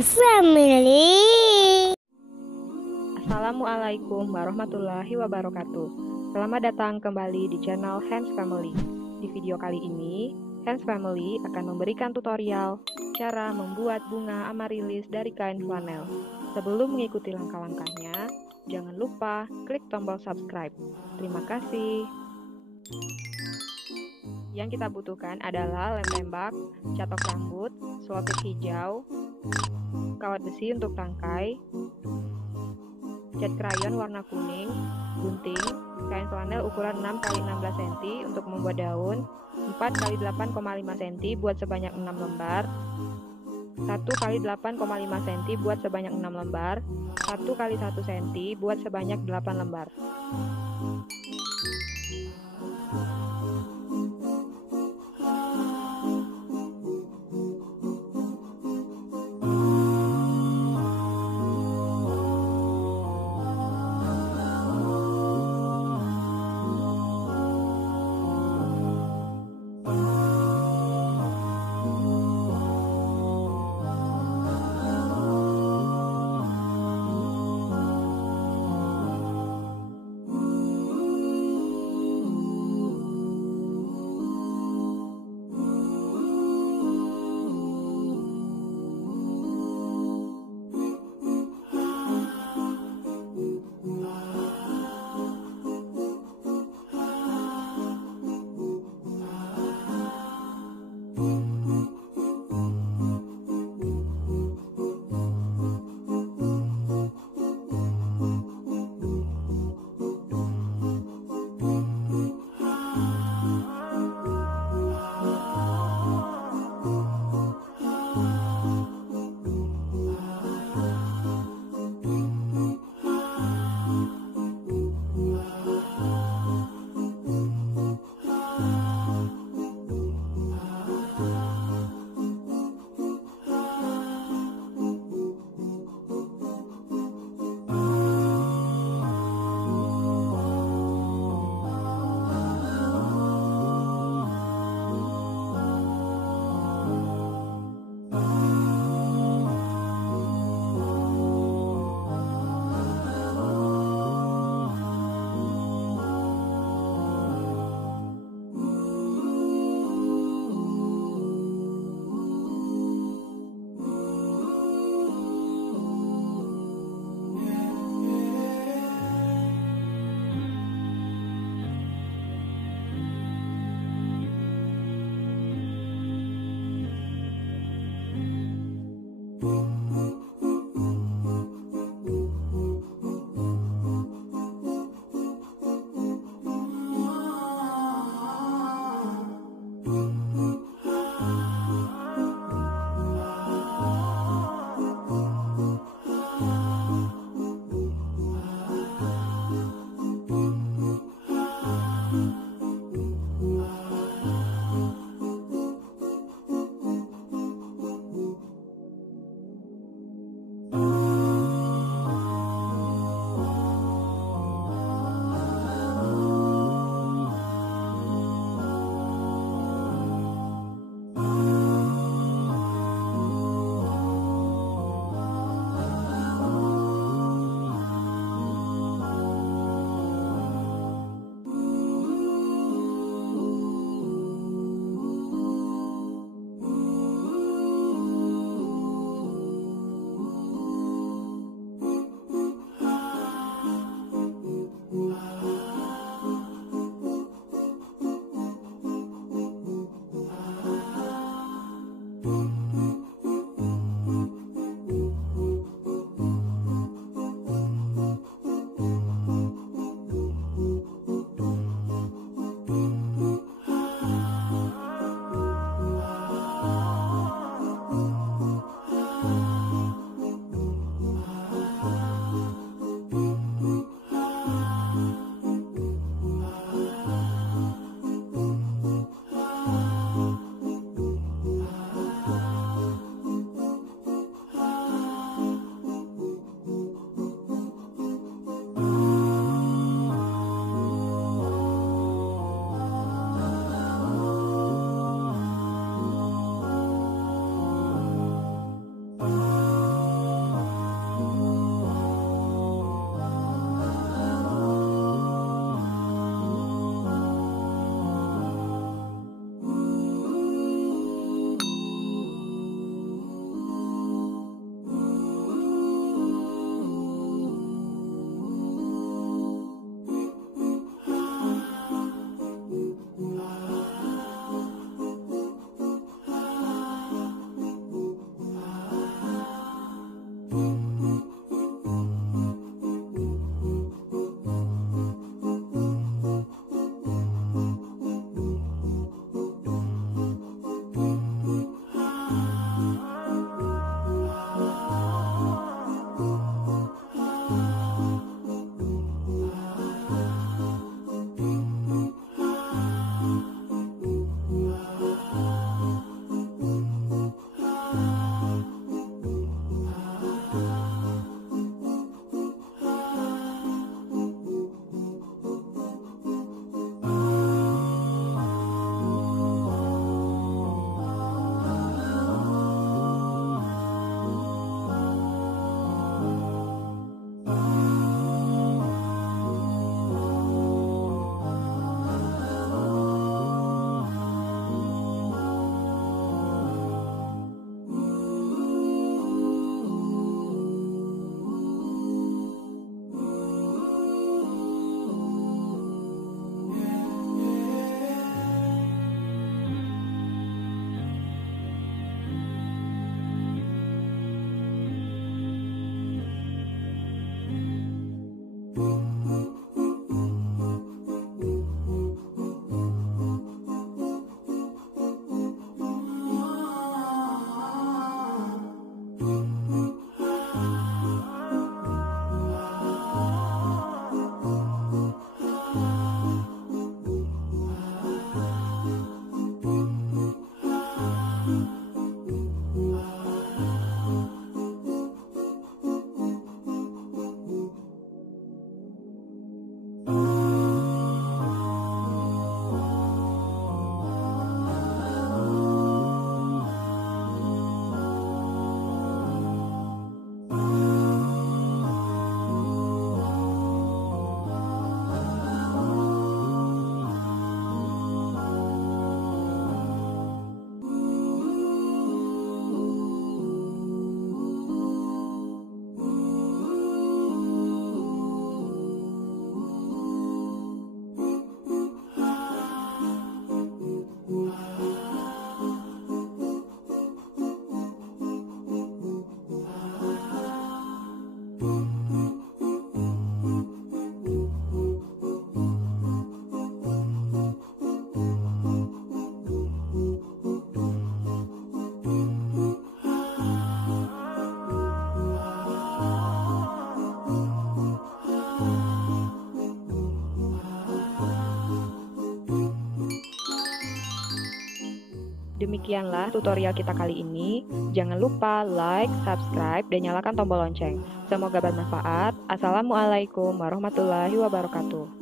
Hands Family. Assalamualaikum warahmatullahi wabarakatuh. Selamat datang kembali di channel Hands Family. Di video kali ini, Hands Family akan memberikan tutorial cara membuat bunga amarilis dari kain flanel. Sebelum mengikuti langkah-langkahnya, jangan lupa klik tombol subscribe. Terima kasih. Yang kita butuhkan adalah lem tembak, catok rambut, selotip hijau, kawat besi untuk tangkai, cat krayon warna kuning, gunting, kain flanel ukuran 6x16 cm untuk membuat daun, 4x8,5 cm buat sebanyak 6 lembar, 1x8,5 cm buat sebanyak 6 lembar, 1x1 cm buat sebanyak 8 lembar. Sekianlah tutorial kita kali ini. Jangan lupa like, subscribe, dan nyalakan tombol lonceng. Semoga bermanfaat. Assalamualaikum warahmatullahi wabarakatuh.